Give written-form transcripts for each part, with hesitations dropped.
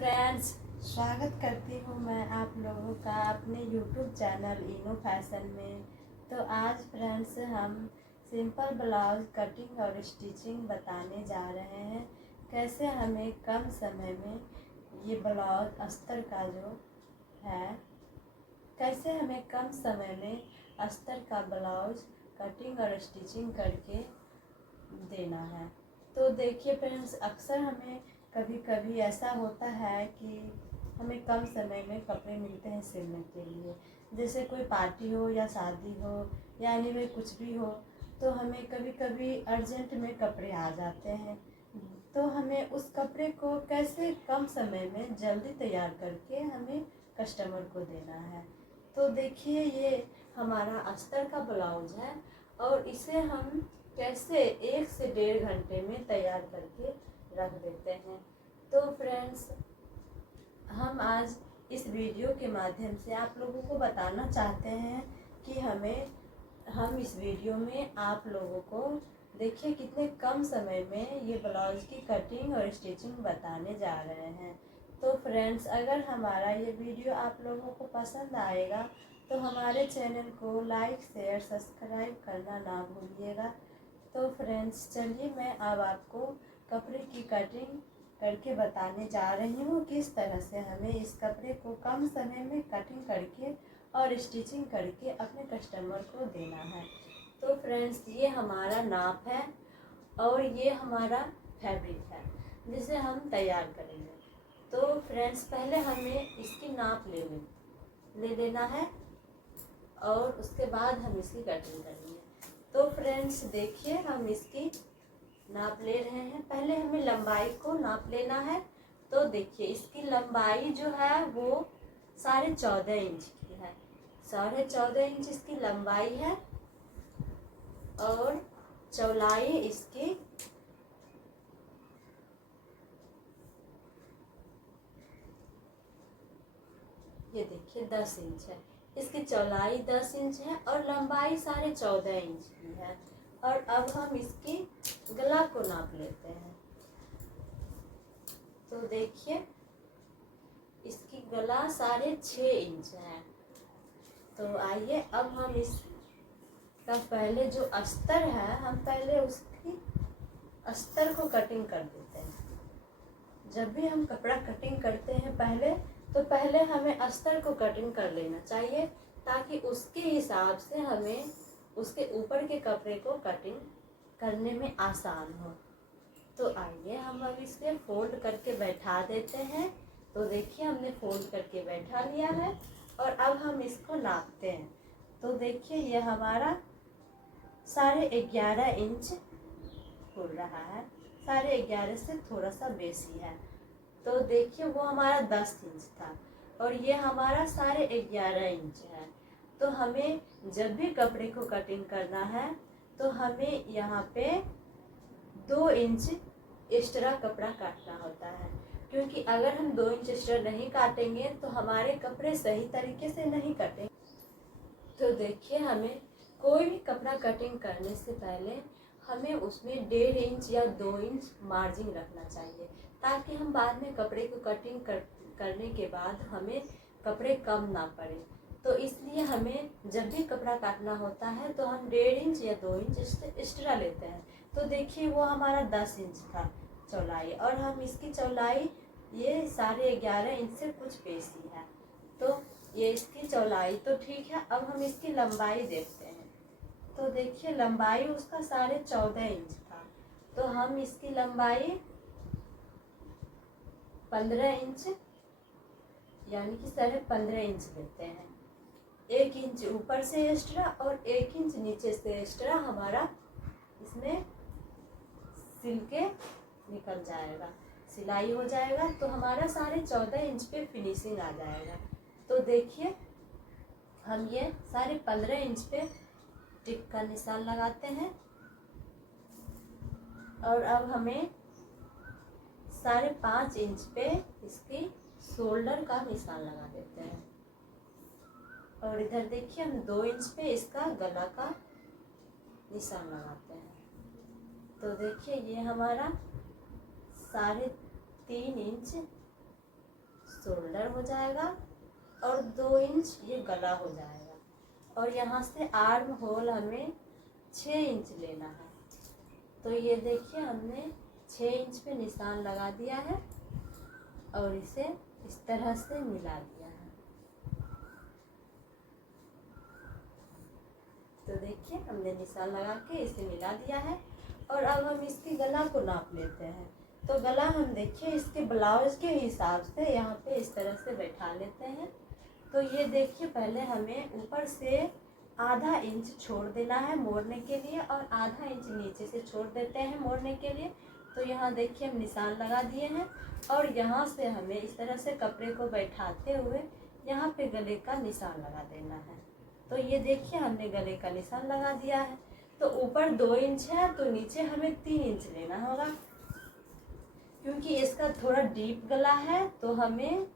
Friends, स्वागत करती हूँ मैं आप लोगों का अपने यूट्यूब चैनल इनो फैशन में। तो आज फ्रेंड्स हम सिंपल ब्लाउज कटिंग और स्टिचिंग बताने जा रहे हैं। कैसे हमें कम समय में ये ब्लाउज अस्तर का जो है, कैसे हमें कम समय में अस्तर का ब्लाउज कटिंग और स्टिचिंग करके देना है। तो देखिए फ्रेंड्स, अक्सर हमें कभी कभी ऐसा होता है कि हमें कम समय में कपड़े मिलते हैं सिलने के लिए। जैसे कोई पार्टी हो या शादी हो या एनीवे कुछ भी हो, तो हमें कभी कभी अर्जेंट में कपड़े आ जाते हैं। तो हमें उस कपड़े को कैसे कम समय में जल्दी तैयार करके हमें कस्टमर को देना है। तो देखिए, ये हमारा अस्तर का ब्लाउज है और इसे हम कैसे 1 से 1.5 घंटे में तैयार करके रख देते हैं। तो फ्रेंड्स, हम आज इस वीडियो के माध्यम से आप लोगों को बताना चाहते हैं कि हम इस वीडियो में आप लोगों को देखिए कितने कम समय में ये ब्लाउज की कटिंग और स्टिचिंग बताने जा रहे हैं। तो फ्रेंड्स, अगर हमारा ये वीडियो आप लोगों को पसंद आएगा तो हमारे चैनल को लाइक शेयर सब्सक्राइब करना ना भूलिएगा। तो फ्रेंड्स, चलिए मैं अब आपको कपड़े की कटिंग करके बताने जा रही हूँ किस तरह से हमें इस कपड़े को कम समय में कटिंग करके और स्टिचिंग करके अपने कस्टमर को देना है। तो फ्रेंड्स, ये हमारा नाप है और ये हमारा फैब्रिक है जिसे हम तैयार करेंगे। तो फ्रेंड्स, पहले हमें इसकी नाप ले लेना है और उसके बाद हम इसकी कटिंग करेंगे। तो फ्रेंड्स देखिए, हम इसकी नाप ले रहे हैं। पहले हमें लंबाई को नाप लेना है। तो देखिए, इसकी लंबाई जो है वो 14.5 इंच की है। 14.5 इंच इसकी लंबाई है और चौड़ाई इसकी ये देखिए 10 इंच है। इसकी चौड़ाई 10 इंच है और लंबाई 14.5 इंच की है। और अब हम इसकी गला को नाप लेते हैं। तो देखिए, इसकी गला 6.5 इंच है। तो आइए अब हम इसका पहले जो अस्तर है, हम पहले उसकी अस्तर को कटिंग कर देते हैं। जब भी हम कपड़ा कटिंग करते हैं पहले हमें अस्तर को कटिंग कर लेना चाहिए, ताकि उसके हिसाब से हमें उसके ऊपर के कपड़े को कटिंग करने में आसान हो। तो आइए हम अब इसे फोल्ड करके बैठा देते हैं। तो देखिए, हमने फोल्ड करके बैठा लिया है और अब हम इसको नापते हैं। तो देखिए, ये हमारा 11.5 इंच हो रहा है। 11.5 से थोड़ा सा बेसी है। तो देखिए, वो हमारा 10 इंच था और ये हमारा 11.5 इंच है। तो हमें जब भी कपड़े को कटिंग करना है तो हमें यहाँ पे 2 इंच एक्स्ट्रा कपड़ा काटना होता है, क्योंकि अगर हम 2 इंच एक्स्ट्रा नहीं काटेंगे तो हमारे कपड़े सही तरीके से नहीं कटेंगे। तो देखिए, हमें कोई भी कपड़ा कटिंग करने से पहले हमें उसमें 1.5 इंच या 2 इंच मार्जिन रखना चाहिए, ताकि हम बाद में कपड़े को कटिंग करने के बाद हमें कपड़े कम ना पड़े। तो इसलिए हमें जब भी कपड़ा काटना होता है तो हम 1.5 इंच या 2 इंच एक्स्ट्रा लेते हैं। तो देखिए, वो हमारा 10 इंच था चौड़ाई और हम इसकी चौड़ाई ये 11.5 इंच से कुछ बेसी है। तो ये इसकी चौड़ाई तो ठीक है। अब हम इसकी लंबाई देखते हैं। तो देखिए, लंबाई उसका 14.5 इंच था। तो हम इसकी लंबाई 15 इंच यानी कि 15.5 इंच देते हैं। 1 इंच ऊपर से एक्स्ट्रा और 1 इंच नीचे से एक्स्ट्रा हमारा इसमें सिल के निकल जाएगा, सिलाई हो जाएगा। तो हमारा 14.5 इंच पे फिनिशिंग आ जाएगा। तो देखिए, हम ये 15.5 इंच पे टिक का निशान लगाते हैं और अब हमें 5.5 इंच पे इसकी शोल्डर का निशान लगा देते हैं। और इधर देखिए, हम 2 इंच पे इसका गला का निशान लगाते हैं। तो देखिए, ये हमारा 3.5 इंच शोल्डर हो जाएगा और 2 इंच ये गला हो जाएगा। और यहाँ से आर्म होल हमें 6 इंच लेना है। तो ये देखिए हमने 6 इंच पे निशान लगा दिया है और इसे इस तरह से मिला दिया है। तो देखिए हमने निशान लगा के इसे मिला दिया है। और अब हम इसकी गला को नाप लेते हैं। तो गला हम देखिए इसके ब्लाउज के हिसाब से यहाँ पे इस तरह से बैठा लेते हैं। तो ये देखिए पहले हमें ऊपर से आधा इंच छोड़ देना है मोड़ने के लिए और आधा इंच नीचे से छोड़ देते हैं मोड़ने के लिए। तो यहाँ देखिए हम निशान लगा दिए हैं और यहाँ से हमें इस तरह से कपड़े को बैठाते हुए यहाँ पे गले का निशान लगा देना है। तो ये देखिए हमने गले का निशान लगा दिया है। तो ऊपर 2 इंच है तो नीचे हमें 3 इंच लेना होगा, क्योंकि इसका थोड़ा डीप गला है। तो हमें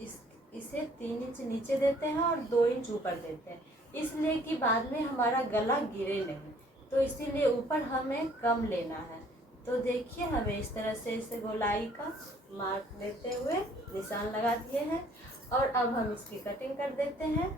इसे 3 इंच नीचे देते हैं और 2 इंच ऊपर देते हैं, इसलिए कि बाद में हमारा गला गिरे नहीं। तो इसीलिए ऊपर हमें कम लेना है। तो देखिए हमें इस तरह से इसे गोलाई का मार्क लेते हुए निशान लगा दिए हैं और अब हम इसकी कटिंग कर देते हैं।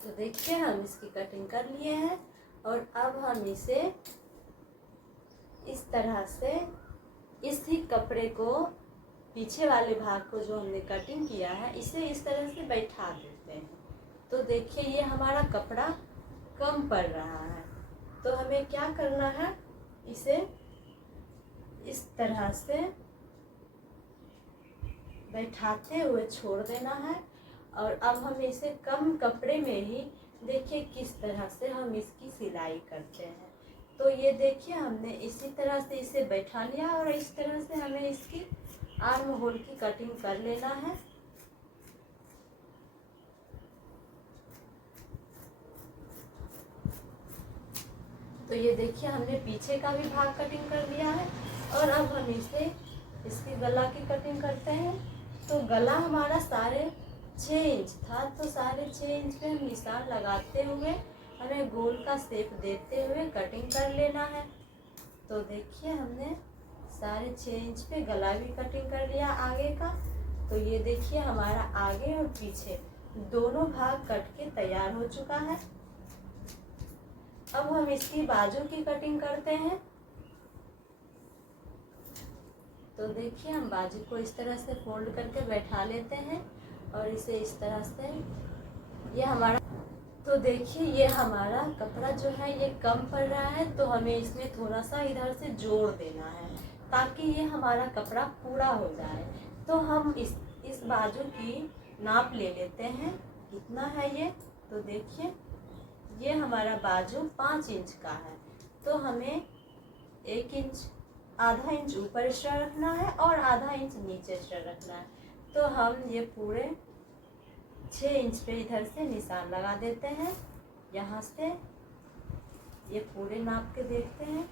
तो देखिए हम इसकी कटिंग कर लिए हैं और अब हम इसे इस तरह से इसी कपड़े को पीछे वाले भाग को जो हमने कटिंग किया है इसे इस तरह से बैठा देते हैं। तो देखिए ये हमारा कपड़ा कम पड़ रहा है। तो हमें क्या करना है, इसे इस तरह से बैठाते हुए छोड़ देना है। और अब हम इसे कम कपड़े में ही देखिए किस तरह से हम इसकी सिलाई करते हैं। तो ये देखिए हमने इसी तरह से इसे बैठा लिया और इस तरह से हमें इसकी आर्म होल की कटिंग कर लेना है। तो ये देखिए हमने पीछे का भी भाग कटिंग कर लिया है और अब हम इसकी गला की कटिंग करते हैं। तो गला हमारा 6.5 इंच था, तो 6.5 इंच पे हम निशान लगाते हुए हमें गोल का शेप देते हुए कटिंग कर लेना है। तो देखिए हमने 6.5 इंच पे गला भी कटिंग कर लिया आगे का। तो ये देखिए हमारा आगे और पीछे दोनों भाग कट के तैयार हो चुका है। अब हम इसकी बाजू की कटिंग करते हैं। तो देखिए हम बाजू को इस तरह से फोल्ड करके बैठा लेते हैं और इसे इस तरह से ये हमारा, तो देखिए ये हमारा कपड़ा जो है ये कम पड़ रहा है, तो हमें इसमें थोड़ा सा इधर से जोड़ देना है ताकि ये हमारा कपड़ा पूरा हो जाए। तो हम इस बाजू की नाप ले लेते हैं कितना है ये। तो देखिए ये हमारा बाजू 5 इंच का है, तो हमें 1 इंच आधा इंच ऊपर एक्स्ट्रा रखना है और आधा इंच नीचे एक्स्ट्रा रखना है। तो हम ये पूरे 6 इंच पे इधर से निशान लगा देते हैं। यहाँ से ये पूरे नाप के देखते हैं,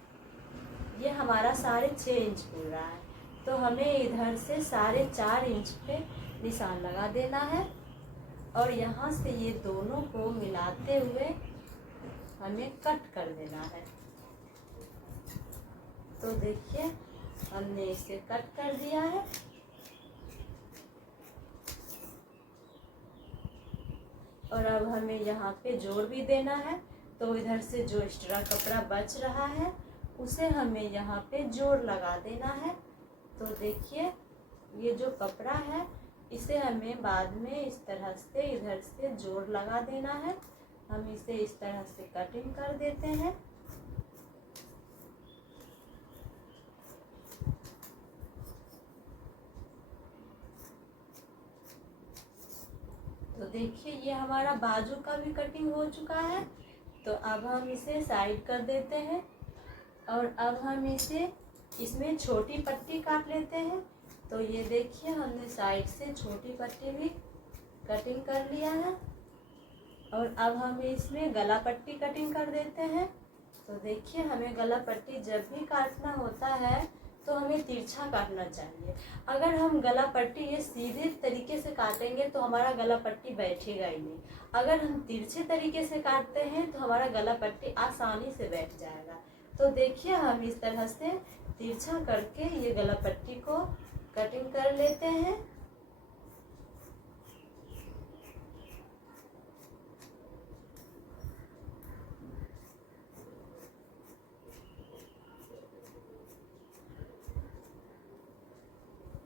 ये हमारा 6.5 इंच पूरा रहा है, तो हमें इधर से 4.5 इंच पे निशान लगा देना है और यहाँ से ये दोनों को मिलाते हुए हमें कट कर देना है। तो देखिए हमने इसे कट कर दिया है। और अब हमें यहाँ पे जोड़ भी देना है, तो इधर से जो एक्स्ट्रा कपड़ा बच रहा है उसे हमें यहाँ पे जोड़ लगा देना है। तो देखिए ये जो कपड़ा है इसे हमें बाद में इस तरह से इधर से जोड़ लगा देना है। हम इसे इस तरह से कटिंग कर देते हैं। तो देखिए ये हमारा बाजू का भी कटिंग हो चुका है। तो अब हम इसे साइड कर देते हैं और अब हम इसमें छोटी पट्टी काट लेते हैं। तो ये देखिए हमने साइड से छोटी पट्टी भी कटिंग कर लिया है। और अब हम इसमें गला पट्टी कटिंग कर देते हैं। तो देखिए, हमें गला पट्टी जब भी काटना होता है तो हमें तिरछा काटना चाहिए। अगर हम गला पट्टी ये सीधे तरीके से काटेंगे तो हमारा गला पट्टी बैठेगा ही नहीं। अगर हम तिरछे तरीके से काटते हैं तो हमारा गला पट्टी आसानी से बैठ जाएगा। तो देखिए, हम इस तरह से तिरछा करके ये गला पट्टी को कटिंग कर लेते हैं।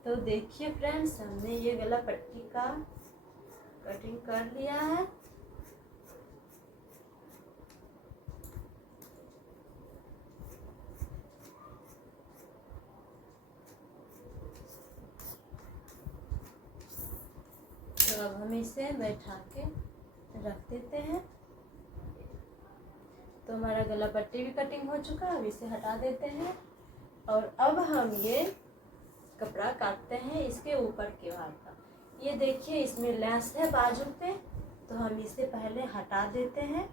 तो देखिए फ्रेंड्स, हमने ये गला पट्टी का कटिंग कर लिया है। तो अब हम इसे बैठा के रख देते हैं। तो हमारा गला पट्टी भी कटिंग हो चुका है। अब इसे हटा देते हैं और अब हम ये कपड़ा काटते हैं इसके ऊपर के भाग का। ये देखिए, इसमें लेस है बाजू पे, तो हम इसे पहले हटा देते हैं।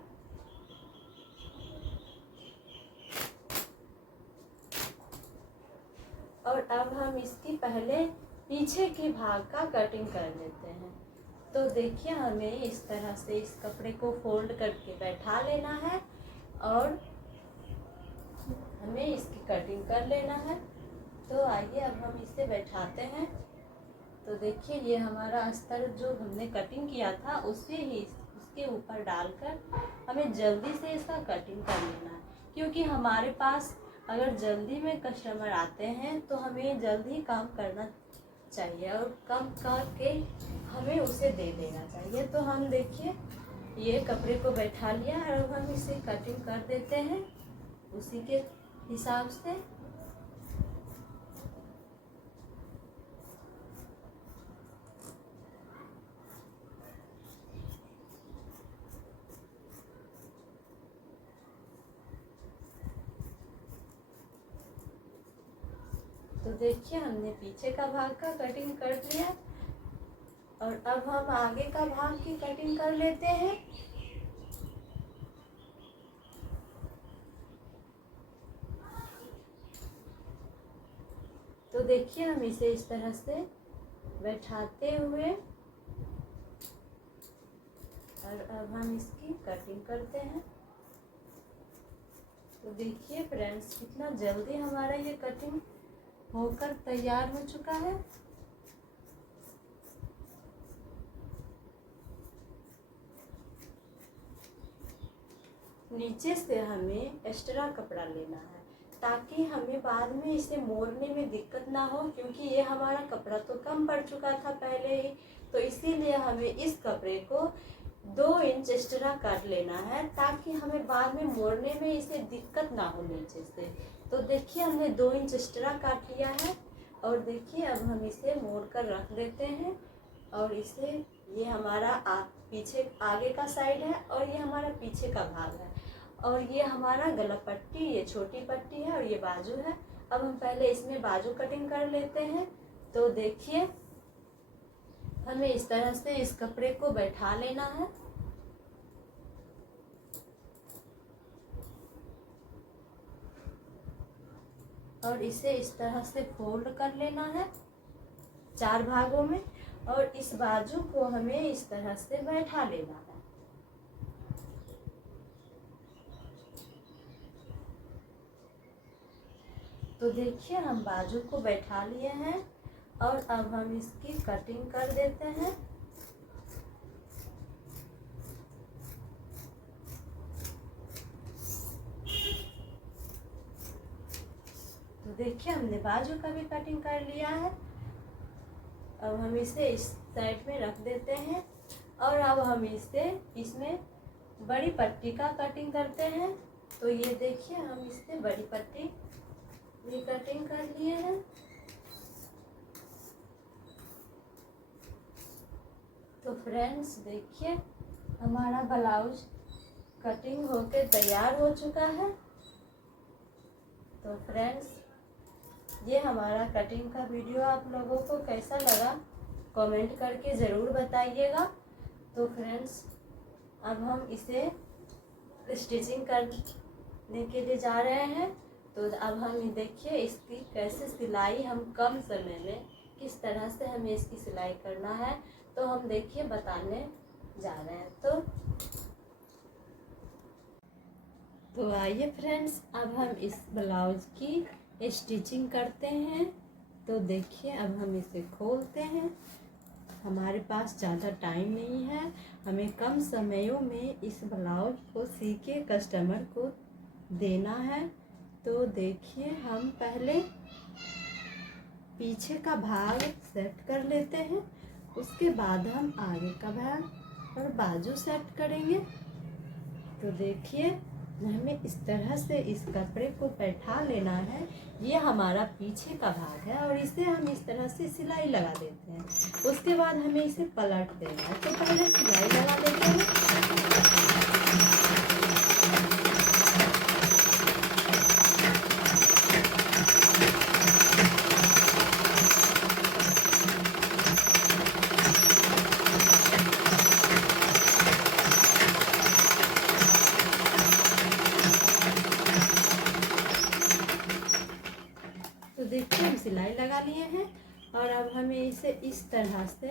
और अब हम इसकी पहले पीछे के भाग का कटिंग कर लेते हैं। तो देखिए, हमें इस तरह से इस कपड़े को फोल्ड करके बैठा लेना है और हमें इसकी कटिंग कर लेना है। तो आइए अब हम इसे बैठाते हैं। तो देखिए, ये हमारा अस्तर जो हमने कटिंग किया था उसे ही उसके ऊपर डालकर हमें जल्दी से इसका कटिंग कर लेना है। क्योंकि हमारे पास अगर जल्दी में कस्टमर आते हैं तो हमें जल्दी काम करना चाहिए और कम करके हमें उसे दे देना चाहिए। तो हम देखिए, ये कपड़े को बैठा लिया और अब हम इसे कटिंग कर देते हैं उसी के हिसाब से। तो देखिए, हमने पीछे का भाग का कटिंग कर लिया और अब हम आगे का भाग की कटिंग कर लेते हैं। तो देखिए, हम इसे इस तरह से बैठाते हुए और अब हम इसकी कटिंग करते हैं। तो देखिए फ्रेंड्स, कितना जल्दी हमारा ये कटिंग होकर तैयार हो चुका है। नीचे से हमें एक्स्ट्रा कपड़ा लेना है ताकि हमें बाद में इसे मोड़ने में दिक्कत ना हो, क्योंकि ये हमारा कपड़ा तो कम पड़ चुका था पहले ही। तो इसीलिए हमें इस कपड़े को 2 इंच एक्स्ट्रा काट लेना है ताकि हमें बाद में मोड़ने में इसे दिक्कत ना हो नीचे से। तो देखिए, हमने 2 इंच एक्स्ट्रा काट लिया है और देखिए, अब हम इसे मोड़ कर रख देते हैं। और इसे, ये हमारा पीछे आगे का साइड है और ये हमारा पीछे का भाग है और ये हमारा गला पट्टी, ये छोटी पट्टी है और ये बाजू है। अब हम पहले इसमें बाजू कटिंग कर लेते हैं। तो देखिए, हमें इस तरह से इस कपड़े को बैठा लेना है और इसे इस तरह से फोल्ड कर लेना है 4 भागों में और इस बाजू को हमें इस तरह से बैठा लेना है। तो देखिए, हम बाजू को बैठा लिए हैं और अब हम इसकी कटिंग कर देते हैं। तो देखिए, हमने बाजू का भी कटिंग कर लिया है। अब हम इसे इस साइड में रख देते हैं और अब हम इसमें बड़ी पट्टी का कटिंग करते हैं। तो ये देखिए, हम इससे बड़ी पट्टी भी कटिंग कर लिए हैं। तो फ्रेंड्स देखिए, हमारा ब्लाउज कटिंग होके तैयार हो चुका है। तो फ्रेंड्स, ये हमारा कटिंग का वीडियो आप लोगों को कैसा लगा कमेंट करके ज़रूर बताइएगा। तो फ्रेंड्स, अब हम इसे स्टिचिंग करने के लिए जा रहे हैं। तो अब हम देखिए इसकी कैसे सिलाई हम कम समय में किस तरह से हमें इसकी सिलाई करना है, तो हम देखिए बताने जा रहे हैं। तो आइए फ्रेंड्स, अब हम इस ब्लाउज की स्टिचिंग करते हैं। तो देखिए अब हम इसे खोलते हैं। हमारे पास ज़्यादा टाइम नहीं है, हमें कम समयों में इस ब्लाउज को सी के कस्टमर को देना है। तो देखिए हम पहले पीछे का भाग सेट कर लेते हैं, उसके बाद हम आगे का भाग और बाजू सेट करेंगे। तो देखिए हमें इस तरह से इस कपड़े को बैठा लेना है। ये हमारा पीछे का भाग है और इसे हम इस तरह से सिलाई लगा देते हैं। उसके बाद हमें इसे पलट देना है। तो पहले सिलाई लगा देते हैं। तो देखिए हम सिलाई लगा लिए हैं और अब हमें इसे इस तरह से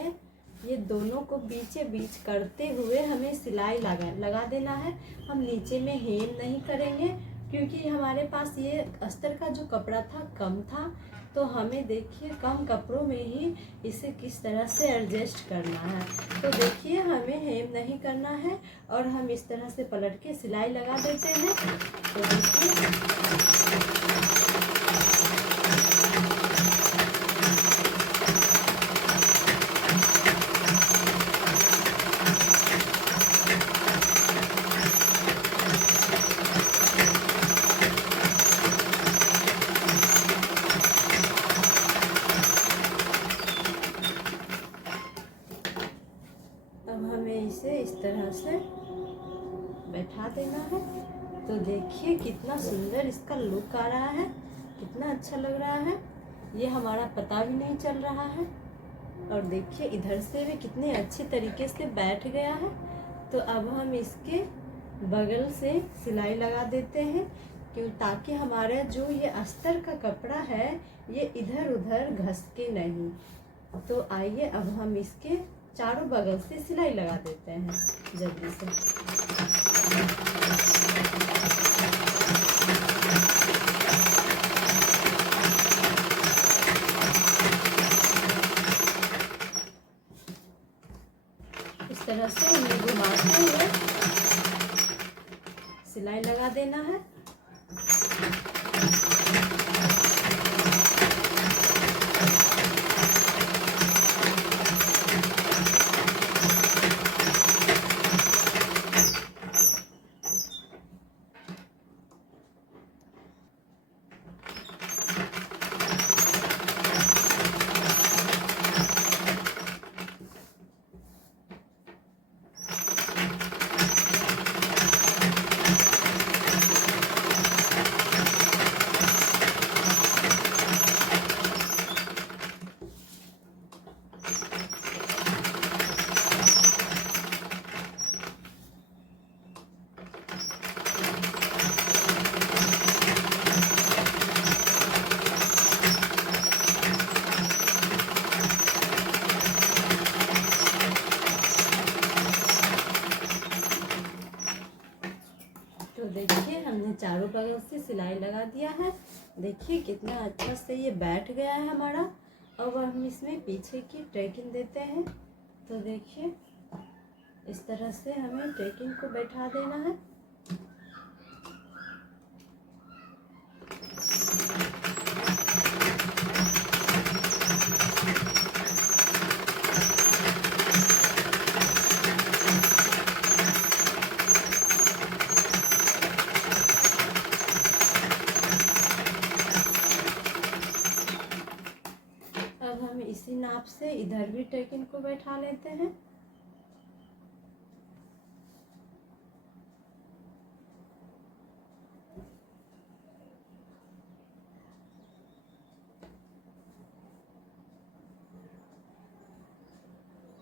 ये दोनों को बीचे बीच करते हुए हमें सिलाई लगा देना है। हम नीचे में हेम नहीं करेंगे क्योंकि हमारे पास ये अस्तर का जो कपड़ा था कम था। तो हमें देखिए कम कपड़ों में ही इसे किस तरह से एडजस्ट करना है। तो देखिए हमें हेम नहीं करना है और हम इस तरह से पलट के सिलाई लगा देते हैं। तो देखिए अब हमें इसे इस तरह से बैठा देना है। तो देखिए कितना सुंदर इसका लुक आ रहा है, कितना अच्छा लग रहा है। ये हमारा पता भी नहीं चल रहा है और देखिए इधर से भी कितने अच्छे तरीके से बैठ गया है। तो अब हम इसके बगल से सिलाई लगा देते हैं क्यों, ताकि हमारा जो ये अस्तर का कपड़ा है ये इधर उधर घसके नहीं। तो आइए अब हम इसके चारों बगल से सिलाई लगा देते हैं जल्दी से। इस तरह से हमें घुमाते हुए सिलाई लगा देना है। तो देखिए हमने चारों बगल से सिलाई लगा दिया है। देखिए कितना अच्छा से ये बैठ गया है हमारा। अब हम इसमें पीछे की ट्रेकिंग देते हैं। तो देखिए इस तरह से हमें ट्रेकिंग को बैठा देना है। अब हम इसी नाप से इधर भी ट्रेकिंग को बैठा लेते हैं।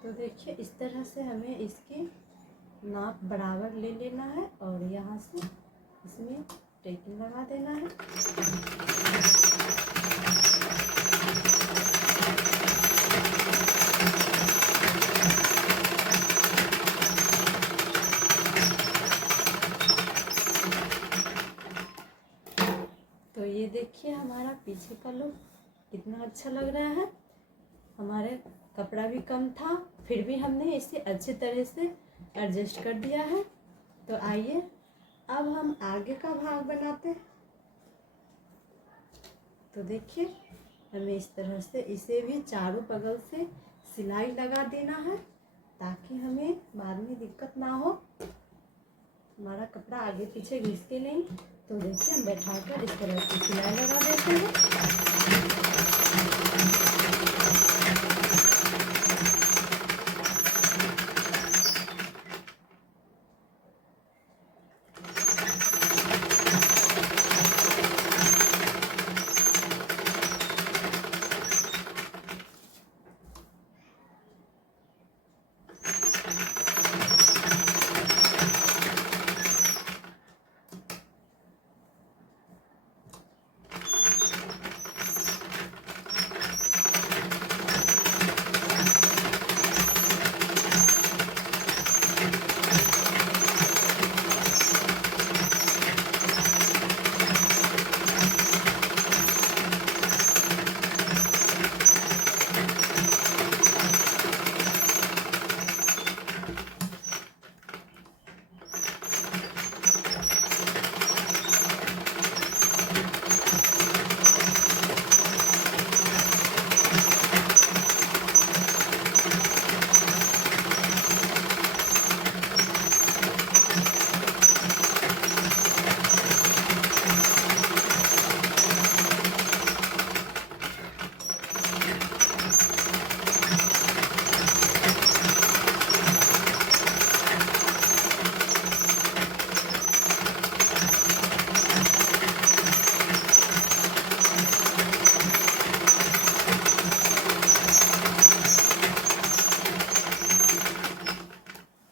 तो देखिए इस तरह से हमें इसकी नाप बराबर ले लेना है और यहाँ से इसमें टेकिंग लगा देना है। तो ये देखिए हमारा पीछे का लुक कितना अच्छा लग रहा है। हमारे कपड़ा भी कम था, फिर भी हमने इसे अच्छी तरह से एडजस्ट कर दिया है। तो आइए अब हम आगे का भाग बनाते हैं। तो देखिए हमें इस तरह से इसे भी चारों बगल से सिलाई लगा देना है ताकि हमें बाद में दिक्कत ना हो, हमारा कपड़ा आगे पीछे घिसके नहीं। तो देखिए हम बैठाकर इस तरह से सिलाई लगा देते हैं।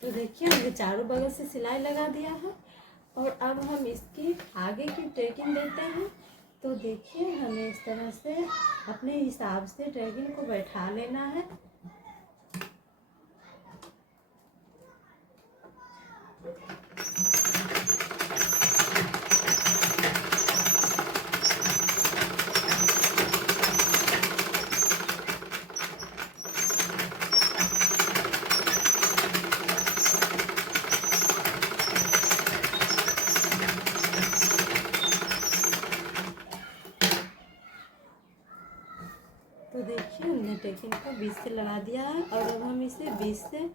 तो देखिए हमने चारों बगल से सिलाई लगा दिया है और अब हम इसकी आगे की ट्रेकिंग देते हैं। तो देखिए हमें इस तरह से अपने हिसाब से ट्रेकिंग को बैठा लेना है। तो देखिए हमने टेकिंग को 20 से लगा दिया है और अब हम इसे 20 से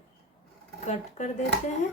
कट कर देते हैं।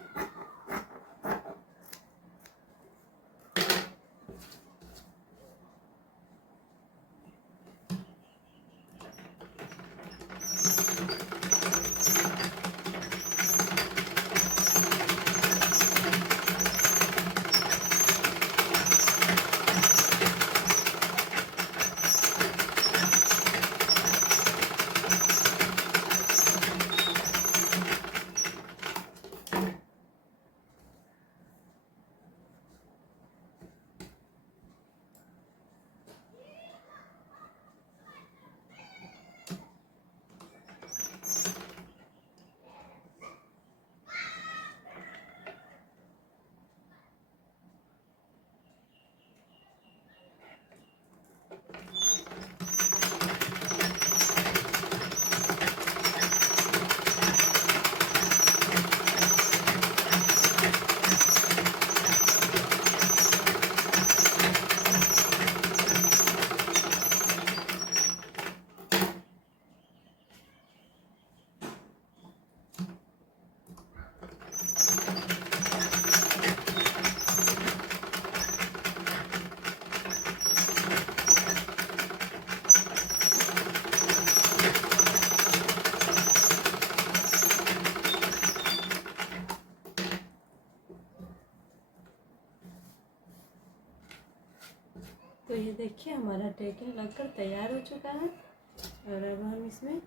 तो ये देखिए हमारा टेकिंग लगकर तैयार हो चुका है और अब हम इसमें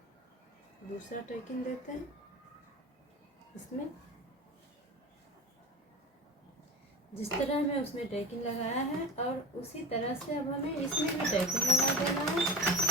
दूसरा टेकिंग देते हैं। इसमें जिस तरह हमें उसमें टैकिंग लगाया है और उसी तरह से अब हमें इसमें भी टैकिंग लगा देना है।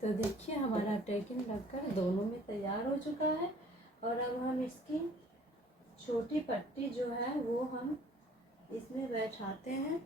तो देखिए हमारा टैकिंग लगकर दोनों में तैयार हो चुका है। और अब हम इसकी छोटी पट्टी जो है वो हम इसमें बैठाते हैं।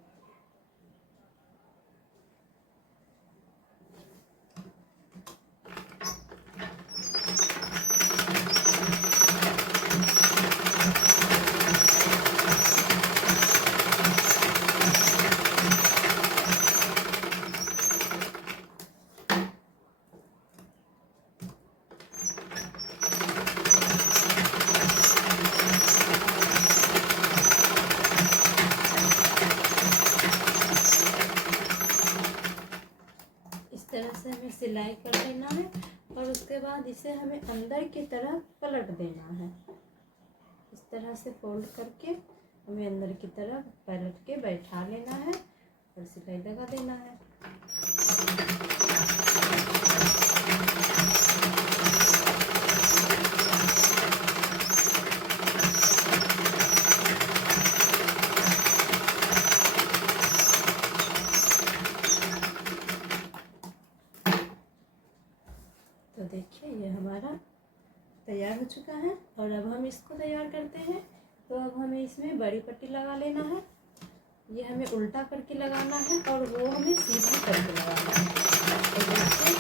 तरह से हमें सिलाई कर लेना है और उसके बाद इसे हमें अंदर की तरफ पलट देना है। इस तरह से फोल्ड करके हमें अंदर की तरफ पलट के बैठा लेना है और सिलाई लगा देना है। तो देखिए ये हमारा तैयार हो चुका है और अब हम इसको तैयार करते हैं। तो अब हमें इसमें बड़ी पट्टी लगा लेना है। ये हमें उल्टा करके लगाना है और वो हमें सीधा करके लगाना है। तो देखिए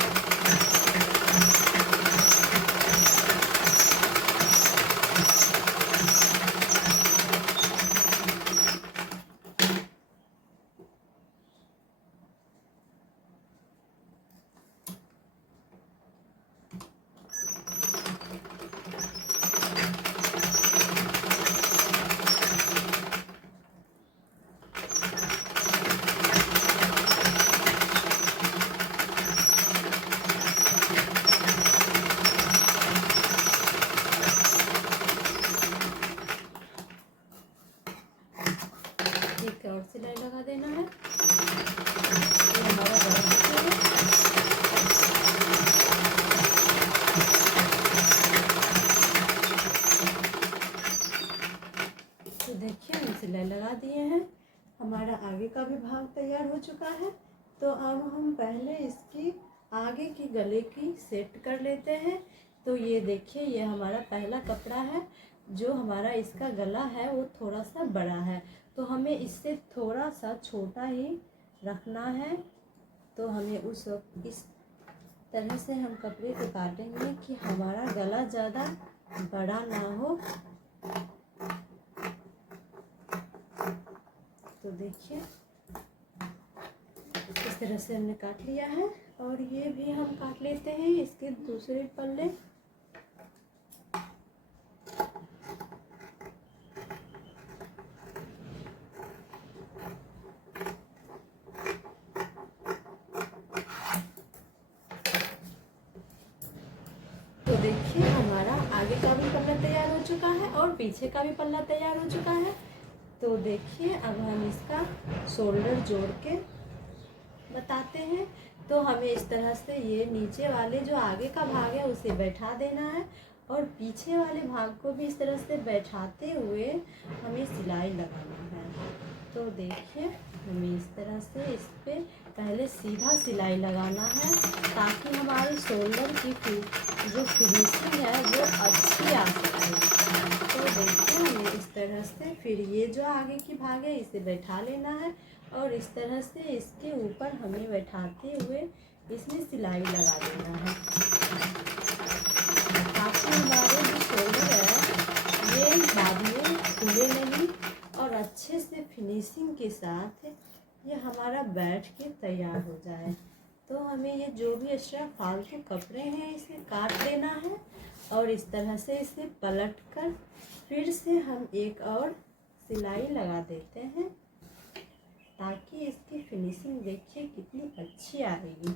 और सिलाई लगा देना है। ये हमारा बड़ा है। तो देखिए हम सिलाई लगा दिए हैं। हमारा आगे का भी भाग तैयार हो चुका है। तो अब हम पहले इसकी आगे की गले की सेट कर लेते हैं। तो ये देखिए ये हमारा पहला कपड़ा है। जो हमारा इसका गला है वो थोड़ा सा बड़ा है, तो हमें इससे थोड़ा सा छोटा ही रखना है। तो हमें इस तरह से हम कपड़े को काटेंगे कि हमारा गला ज़्यादा बड़ा ना हो। तो देखिए इस तरह से हमने काट लिया है और ये भी हम काट लेते हैं इसके दूसरे पल्ले। तो देखिए हमारा आगे का भी पल्ला तैयार हो चुका है और पीछे का भी पल्ला तैयार हो चुका है। तो देखिए अब हम इसका शोल्डर जोड़ के बताते हैं। तो हमें इस तरह से ये नीचे वाले जो आगे का भाग है उसे बैठा देना है और पीछे वाले भाग को भी इस तरह से बैठाते हुए हमें सिलाई लगाना है। तो देखिए हमें इस तरह से इस पे पहले सीधा सिलाई लगाना है ताकि हमारे शोल्डर की जो फिनिशिंग है वो अच्छी आ सके। तो देखिए हमें इस तरह से फिर ये जो आगे की भाग है इसे बैठा लेना है और इस तरह से इसके ऊपर हमें बैठाते हुए इसमें सिलाई लगा देना है ताकि हमारे जो शोल्डर है ये बाद में खुले नहीं और अच्छे से फिनिशिंग के साथ ये हमारा बैठ के तैयार हो जाए। तो हमें ये जो भी एक्स्ट्रा फालतू कपड़े हैं इसे काट देना है और इस तरह से इसे पलट कर फिर से हम एक और सिलाई लगा देते हैं ताकि इसकी फिनिशिंग देखिए कितनी अच्छी आएगी।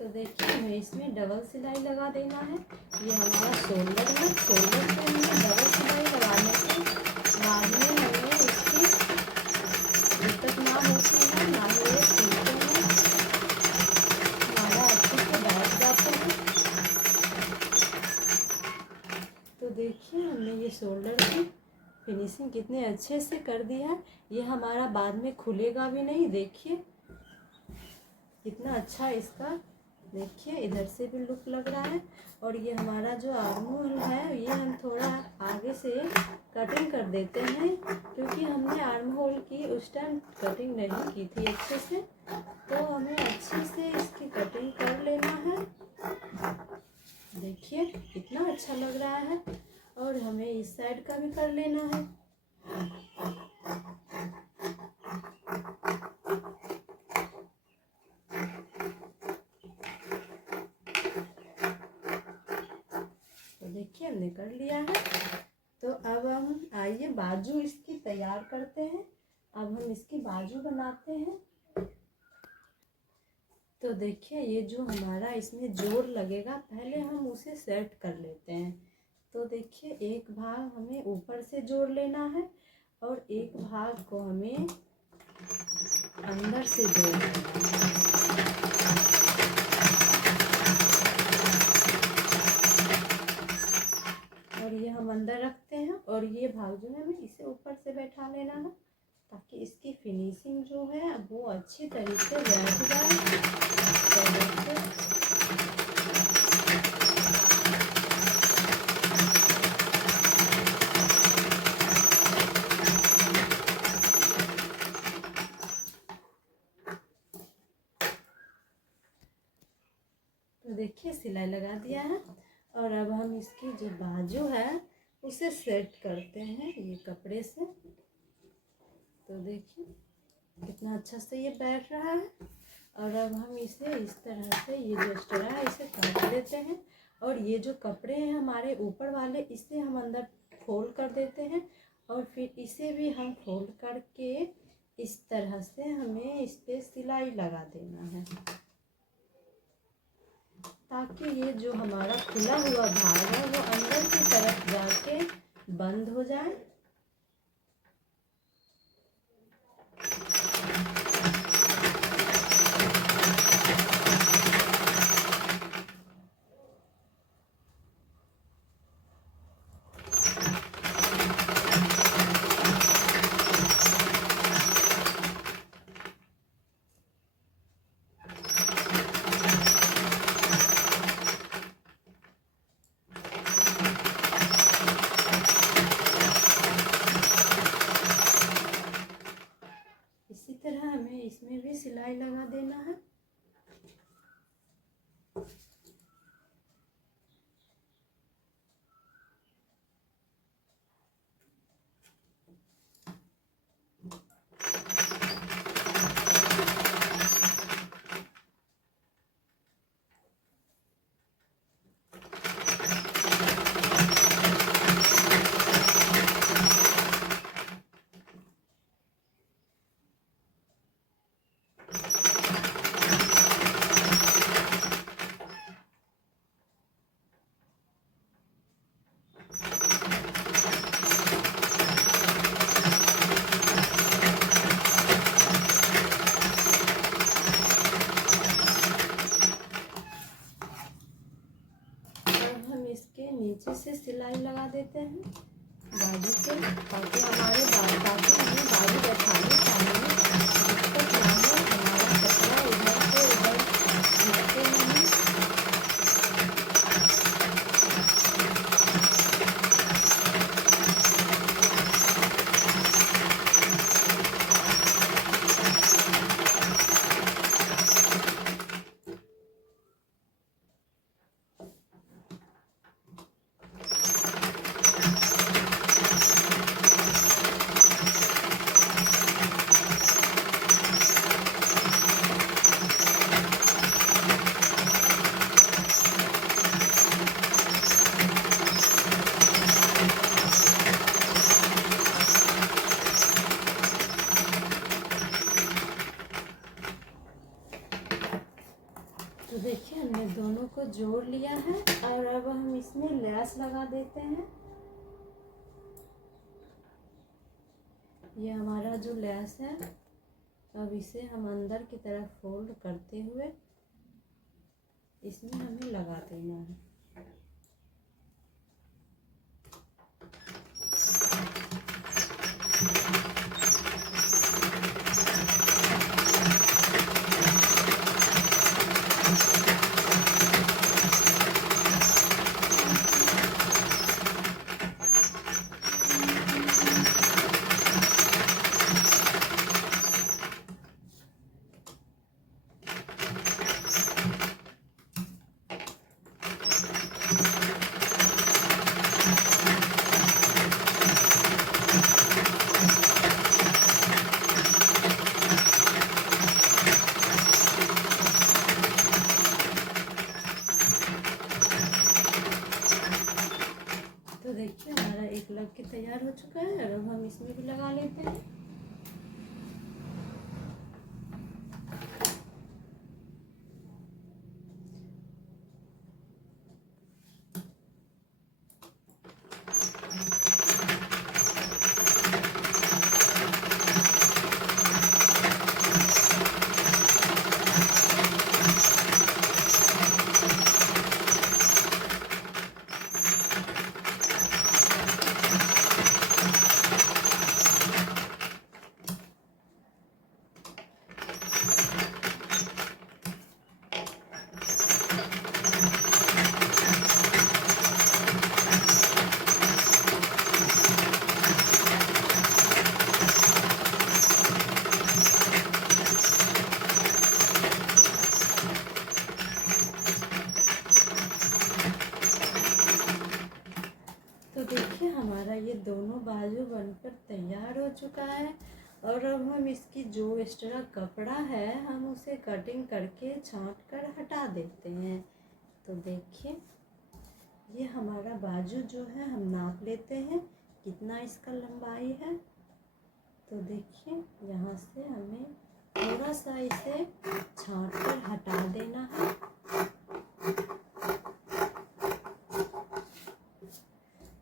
तो देखिए हमें इसमें डबल सिलाई लगा देना है। ये हमारा शोल्डर है, शोल्डर पे हमें डबल सिलाई लगाने से बाद में हमें इसकी दिक्कत ना होती है, ना ही ये टूटते हैं, हमारा अच्छे से बैठ जाते हैं। तो देखिए हमने ये शोल्डर की फिनिशिंग कितने अच्छे से कर दी है। ये हमारा बाद में खुलेगा भी नहीं। देखिए कितना अच्छा इसका देखिए इधर से भी लुक लग रहा है। और ये हमारा जो आर्म होल है ये हम थोड़ा आगे से कटिंग कर देते हैं क्योंकि हमने आर्म होल की उस टाइम कटिंग नहीं की थी अच्छे से, तो हमें अच्छे से इसकी कटिंग कर लेना है। देखिए कितना अच्छा लग रहा है। और हमें इस साइड का भी कर लेना है। देखिए हमने कर लिया है। तो अब हम आइए बाजू इसकी तैयार करते हैं। अब हम इसकी बाजू बनाते हैं। तो देखिए ये जो हमारा इसमें जोड़ लगेगा पहले हम उसे सेट कर लेते हैं। तो देखिए एक भाग हमें ऊपर से जोड़ लेना है और एक भाग को हमें अंदर से जोड़ लेना है। और ये हम अंदर रखते हैं और ये भाग जो है हमें इसे ऊपर से बैठा लेना है ताकि इसकी फिनिशिंग जो है वो अच्छी तरीके से बैठ जाए। तो देखिए सिलाई लगा दिया है और अब हम इसकी जो बाजू है उसे सेट करते हैं ये कपड़े से। तो देखिए कितना अच्छा से ये बैठ रहा है। और अब हम इसे इस तरह से ये जो एक्स्ट्रा है इसे काट देते हैं और ये जो कपड़े हैं हमारे ऊपर वाले इसे हम अंदर फोल्ड कर देते हैं और फिर इसे भी हम फोल्ड करके इस तरह से हमें इस पर सिलाई लगा देना है ताकि ये जो हमारा खुला हुआ भाग है वो अंदर की तरफ जाके बंद हो जाए। हैं बाजू के, ताकि हमारे ताकि हमें बाजू बैठाने चाहिए, दिक्कत ना हो, हमारा कपड़ा इधर से उधर गिरते नहीं। तो देखिए हमने दोनों को जोड़ लिया है और अब हम इसमें लैस लगा देते हैं। ये हमारा जो लैस है, अब इसे हम अंदर की तरफ फोल्ड करते हुए इसमें हमें लगा देना है। तो देखिए हमारा एक लग के तैयार हो चुका है और अब हम इसमें भी लगा लेते हैं। तो देखिए हमारा ये दोनों बाजू बनकर तैयार हो चुका है और अब हम इसकी जो एक्स्ट्रा कपड़ा है हम उसे कटिंग करके छांट कर हटा देते हैं। तो देखिए ये हमारा बाजू जो है हम नाप लेते हैं कितना इसका लंबाई है। तो देखिए यहाँ से हमें थोड़ा सा इसे छांट कर हटा देना है।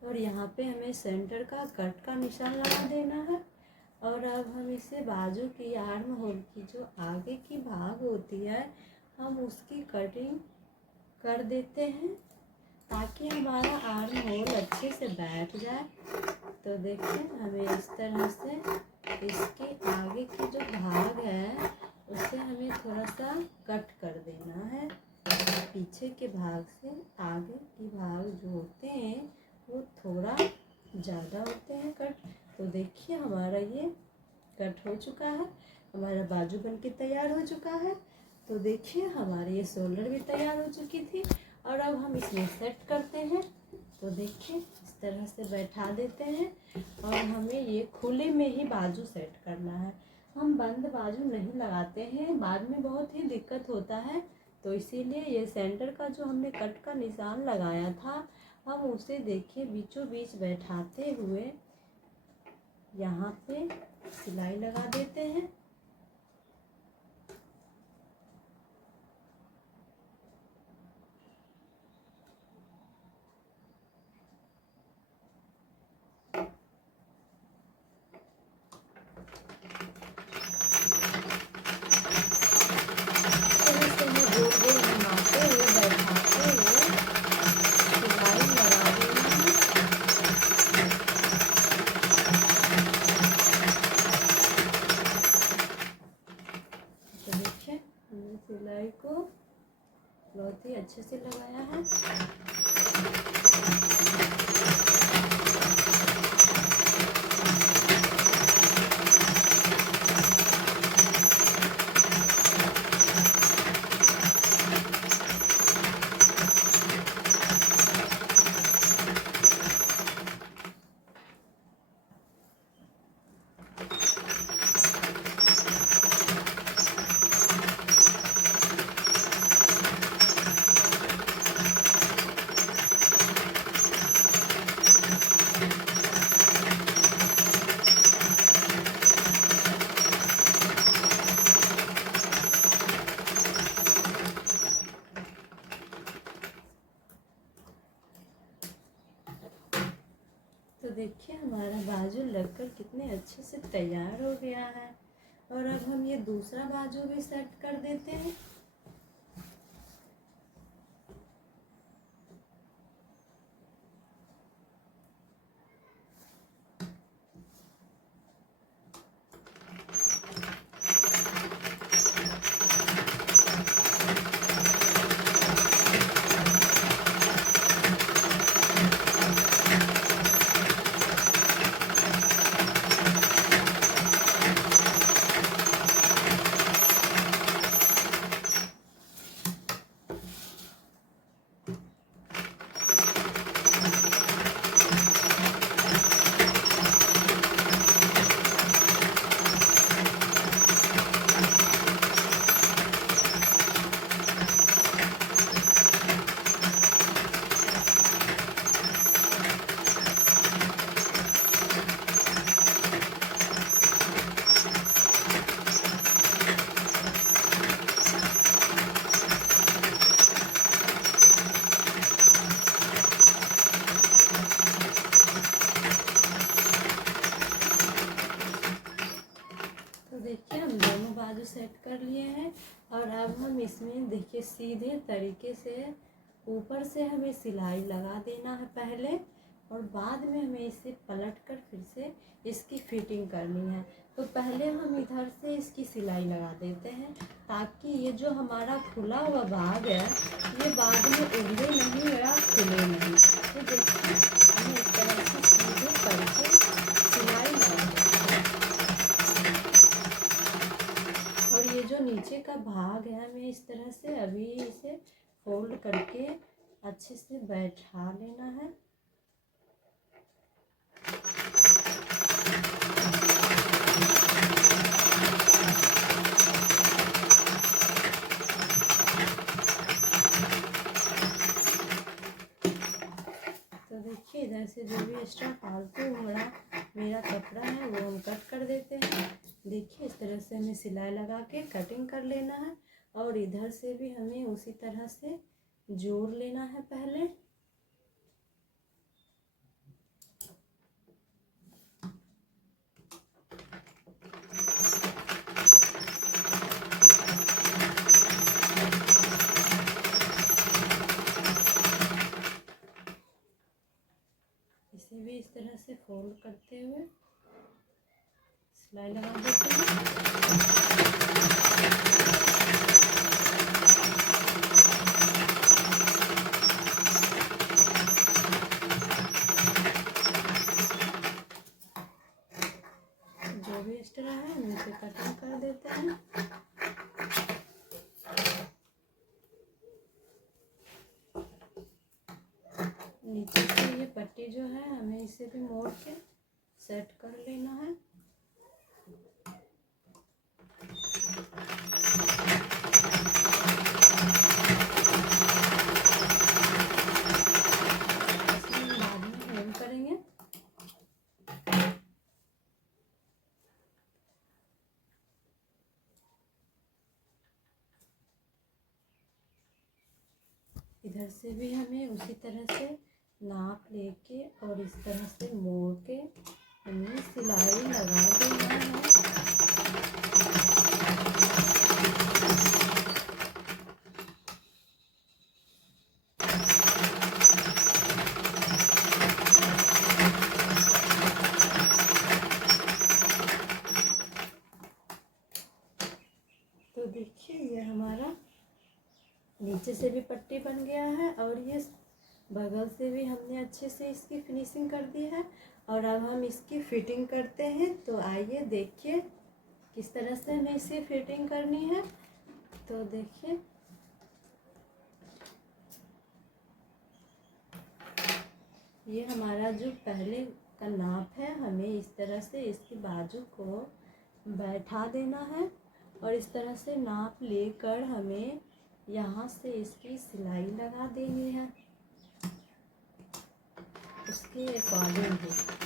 और यहाँ पे हमें सेंटर का कट का निशान लगा देना है। और अब हम इसे बाजू की आर्म होल की जो आगे की भाग होती है हम उसकी कटिंग कर देते हैं ताकि हमारा आर्म होल अच्छे से बैठ जाए। तो देखिए हमें इस तरह से इसके आगे की जो भाग है उसे हमें थोड़ा सा कट कर देना है। पीछे के भाग से आगे की भाग जो होते हैं वो थोड़ा ज़्यादा होते हैं कट। तो देखिए हमारा ये कट हो चुका है, हमारा बाजू बनके तैयार हो चुका है। तो देखिए हमारी ये शोल्डर भी तैयार हो चुकी थी और अब हम इसमें सेट करते हैं। तो देखिए इस तरह से बैठा देते हैं और हमें ये खुले में ही बाजू सेट करना है। हम बंद बाजू नहीं लगाते हैं, बाद में बहुत ही दिक्कत होता है। तो इसीलिए ये सेंटर का जो हमने कट का निशान लगाया था हम उसे देखिए बीचों बीच बैठाते हुए यहाँ पे सिलाई लगा देते हैं। बहुत ही अच्छे से लगाया है। तो देखिए हमारा बाजू लगकर कितने अच्छे से तैयार हो गया है। और अब हम ये दूसरा बाजू भी सेट कर देते हैं। देखिए हम दोनों बाजू सेट कर लिए हैं। और अब हम इसमें देखिए सीधे तरीके से ऊपर से हमें सिलाई लगा देना है पहले, और बाद में हमें इसे पलट कर फिर से इसकी फिटिंग करनी है। तो पहले हम इधर से इसकी सिलाई लगा देते हैं ताकि ये जो हमारा खुला हुआ भाग है ये बाद में उगले नहीं या खुले नहीं। तो देखिए हमें इस तरह से सीधे करके सिलाई लगा देते हैं। और ये जो नीचे का भाग है हमें इस तरह से अभी इसे फोल्ड करके अच्छे से बैठा लेना है। तो देखिए इधर से जो भी एक्स्ट्रा फालतू बड़ा मेरा कपड़ा है वो हम कट कर देते हैं। देखिए इस तरह से हमें सिलाई लगा के कटिंग कर लेना है। और इधर से भी हमें उसी तरह से जोड़ लेना है पहले। इसे भी इस तरह से फोल्ड करते हुए सिलाई लगा देते हैं। जो भी एक्स्ट्रा है हम इसे कटिंग कर देते हैं। नीचे से ये पट्टी जो है हमें इसे भी मोड़ के सेट कर लेना है। इसमें बाद में हेम करेंगे। इधर से भी हमें उसी तरह से नाप लेके और इस तरह से मोड़ के हमें सिलाई लगा देना है। तो देखिए ये हमारा नीचे से भी पट्टी बन गया है और ये बगल से भी हमने अच्छे से इसकी फिनिशिंग कर दी है। और अब हम इसकी फिटिंग करते हैं। तो आइए देखिए किस तरह से हमें इसे फिटिंग करनी है। तो देखिए ये हमारा जो पहले का नाप है, हमें इस तरह से इसकी बाजू को बैठा देना है और इस तरह से नाप लेकर हमें यहाँ से इसकी सिलाई लगा देनी है उसके अकॉर्डिंग ही।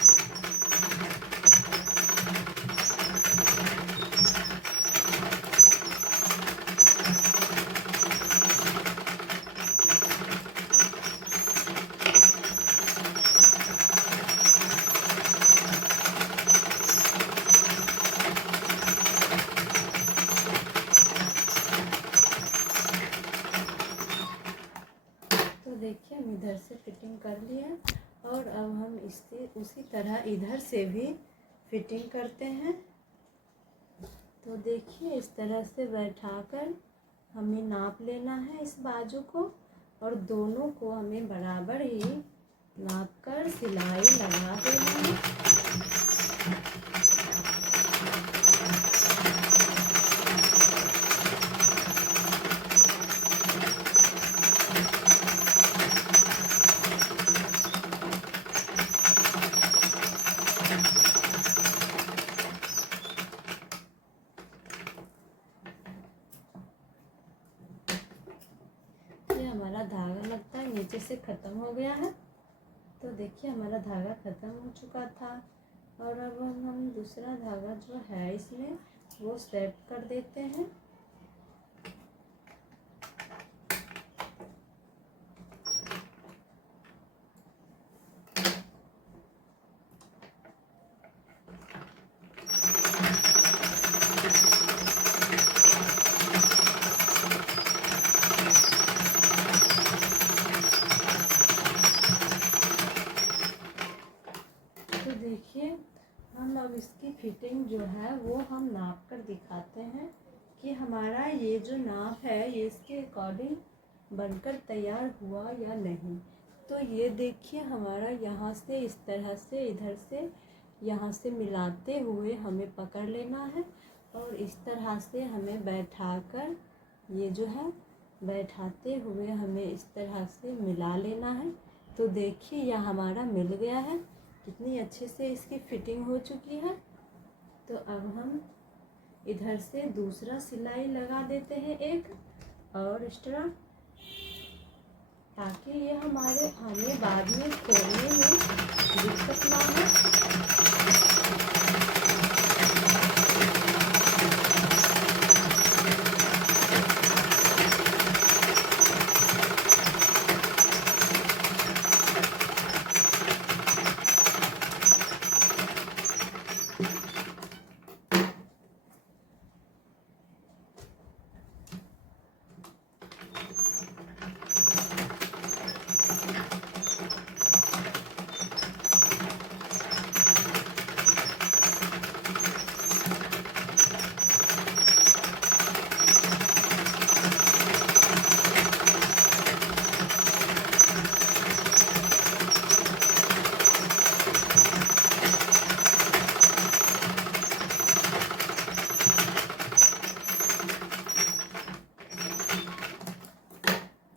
तो देखिए हम इधर से फिटिंग कर लिए और अब हम इससे उसी तरह इधर से भी फिटिंग करते हैं। तो देखिए इस तरह से बैठाकर हमें नाप लेना है इस बाजू को और दोनों को हमें बराबर ही नाप कर सिलाई लगा देना है। हमारा धागा लगता है नीचे से ख़त्म हो गया है। तो देखिए हमारा धागा ख़त्म हो चुका था और अब हम दूसरा धागा जो है इसमें वो सेट कर देते हैं। देखिए हम अब इसकी फिटिंग जो है वो हम नाप कर दिखाते हैं कि हमारा ये जो नाप है ये इसके अकॉर्डिंग बनकर तैयार हुआ या नहीं। तो ये देखिए हमारा यहाँ से इस तरह से इधर से यहाँ से मिलाते हुए हमें पकड़ लेना है और इस तरह से हमें बैठाकर ये जो है बैठाते हुए हमें इस तरह से मिला लेना है। तो देखिए यह हमारा मिल गया है, कितनी अच्छे से इसकी फिटिंग हो चुकी है। तो अब हम इधर से दूसरा सिलाई लगा देते हैं एक और एक्स्ट्रा, ताकि ये हमें बाद में खोलने में दिक्कत ना हो।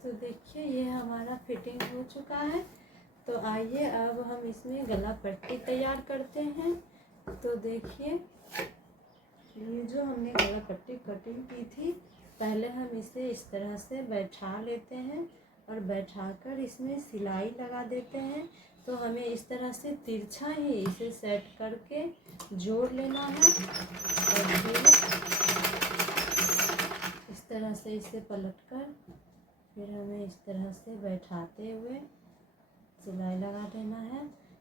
तो देखिए ये हमारा फिटिंग हो चुका है। तो आइए अब हम इसमें गला पट्टी तैयार करते हैं। तो देखिए ये जो हमने गला पट्टी कटिंग की थी, पहले हम इसे इस तरह से बैठा लेते हैं और बैठाकर इसमें सिलाई लगा देते हैं। तो हमें इस तरह से तिरछा ही इसे सेट करके जोड़ लेना है और फिर इस तरह से इसे पलटकर फिर हमें इस तरह से बैठाते हुए सिलाई लगा देना है।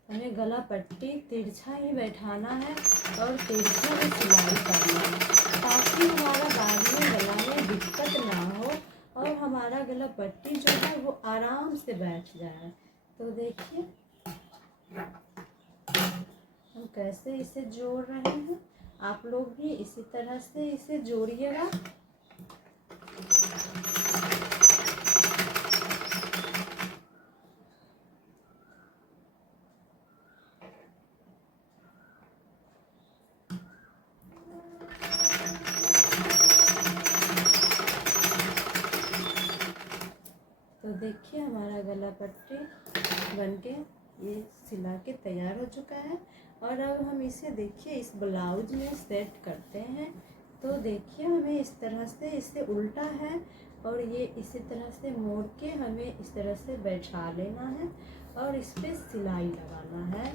हमें गला पट्टी तिरछा ही बैठाना है और तिरछा ही सिलाई करना है, ताकि हमारा बाद में गला में दिक्कत ना हो और हमारा गला पट्टी जो है वो आराम से बैठ जाए। तो देखिए हम कैसे इसे जोड़ रहे हैं, आप लोग भी इसी तरह से इसे जोड़िएगा। गला पट्टी बनके ये सिला के तैयार हो चुका है। और अब हम इसे देखिए इस ब्लाउज में सेट करते हैं। तो देखिए हमें इस तरह से इसे उल्टा है और ये इसी तरह से मोड़ के हमें इस तरह से बैठा लेना है और इस पर सिलाई लगाना है।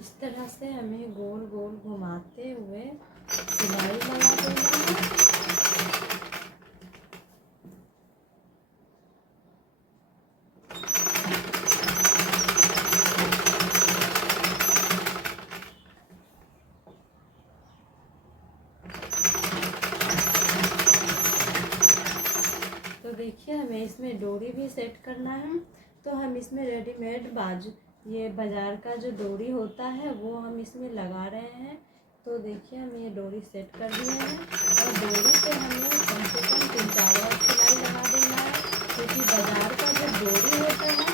इस तरह से हमें गोल गोल घुमाते हुए सिलाई लगा देना है। तो देखिए हमें इसमें डोरी भी सेट करना है। तो हम इसमें रेडीमेड बाजू ये बाज़ार का जो डोरी होता है वो हम इसमें लगा रहे हैं। तो देखिए हम ये डोरी सेट कर दिए हैं और डोरी पे हमें कम से कम 3-4 बार सिलाई लगा देना है, क्योंकि बाज़ार का जो डोरी होता है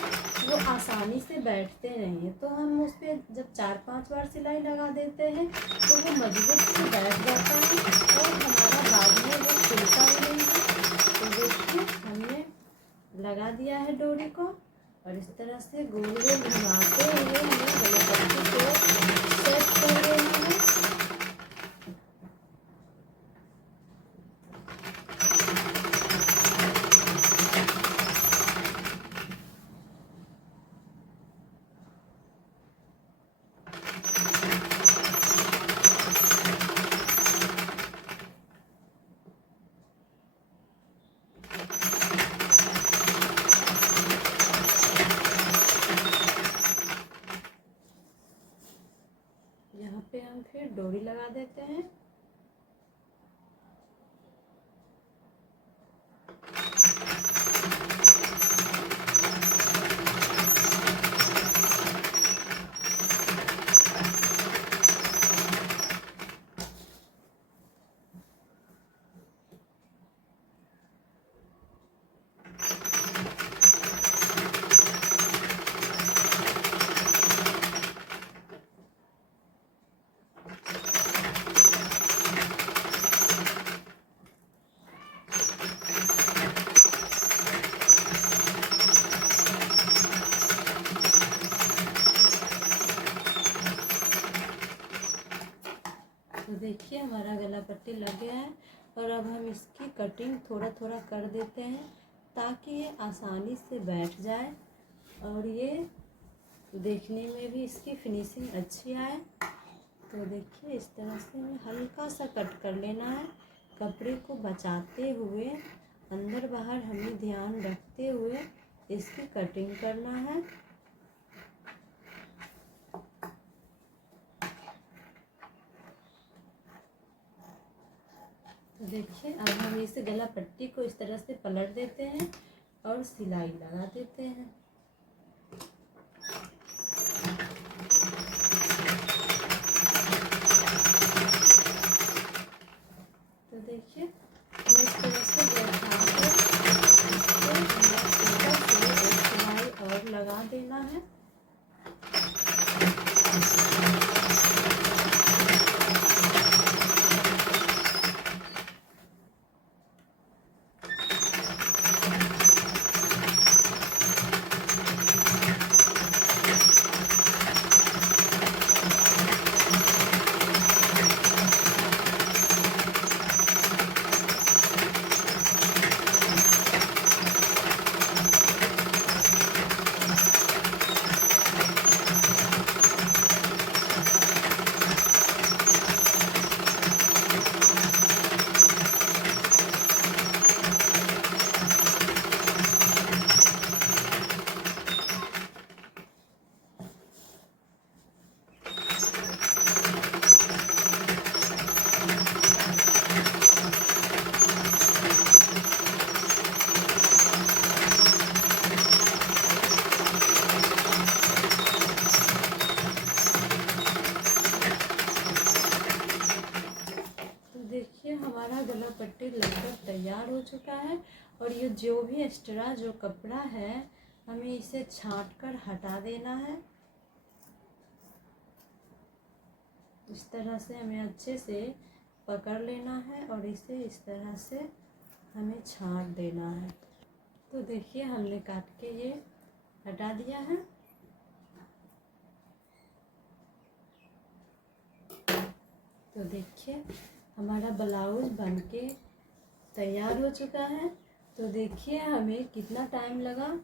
वो आसानी से बैठते नहीं है। तो हम उस पर जब 4-5 बार सिलाई लगा देते हैं तो वो मजबूत से बैठ जाता है और हमारा बाद में वो खुलता भी नहीं है। तो देखिए हमने लगा दिया है डोरी को और इस तरह से गोल गोल घुमाते हुए हमें गला पट्टी को सेट कर देना है। यहाँ पे हम फिर डोरी लगा देते हैं। तो देखिए हमारा गला पट्टी लग गया है और अब हम इसकी कटिंग थोड़ा थोड़ा कर देते हैं ताकि ये आसानी से बैठ जाए और ये देखने में भी इसकी फिनिशिंग अच्छी आए। तो देखिए इस तरह से हमें हल्का सा कट कर लेना है, कपड़े को बचाते हुए अंदर बाहर हमें ध्यान रखते हुए इसकी कटिंग करना है। तो देखिए अब हम इस गला पट्टी को इस तरह से पलट देते हैं और सिलाई लगा देते हैं। तो देखिए हमें इस तरह से बैठा कर ऊपर से एक सिलाई और लगा देना है। देखिए हमारा गला पट्टी लगभग तैयार हो चुका है और ये जो भी एक्स्ट्रा जो कपड़ा है हमें इसे छांट कर हटा देना है। इस तरह से हमें अच्छे से पकड़ लेना है और इसे इस तरह से हमें छाँट देना है। तो देखिए हमने काट के ये हटा दिया है। तो देखिए हमारा ब्लाउज बनके तैयार हो चुका है। तो देखिए हमें कितना टाइम लगा,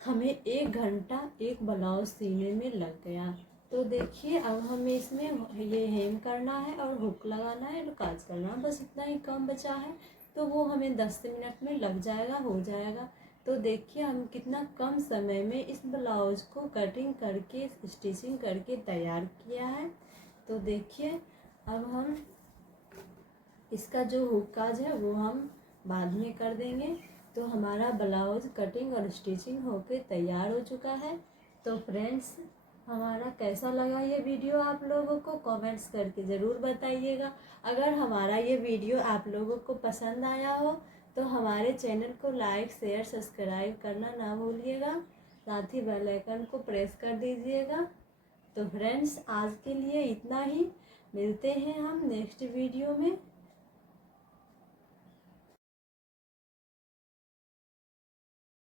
हमें 1 घंटा एक ब्लाउज सीने में लग गया। तो देखिए अब हमें इसमें ये हेम करना है और हुक लगाना है और काज करना है, बस इतना ही काम बचा है। तो वो हमें 10 मिनट में लग जाएगा, हो जाएगा। तो देखिए हम कितना कम समय में इस ब्लाउज को कटिंग करके स्टिचिंग करके तैयार किया है। तो देखिए अब हम इसका जो हुक काज है वो हम बाद में कर देंगे। तो हमारा ब्लाउज कटिंग और स्टिचिंग होके तैयार हो चुका है। तो फ्रेंड्स हमारा कैसा लगा ये वीडियो आप लोगों को कमेंट्स करके ज़रूर बताइएगा। अगर हमारा ये वीडियो आप लोगों को पसंद आया हो तो हमारे चैनल को लाइक शेयर सब्सक्राइब करना ना भूलिएगा, साथ ही बेल आइकन को प्रेस कर दीजिएगा। तो फ्रेंड्स आज के लिए इतना ही, मिलते हैं हम नेक्स्ट वीडियो में।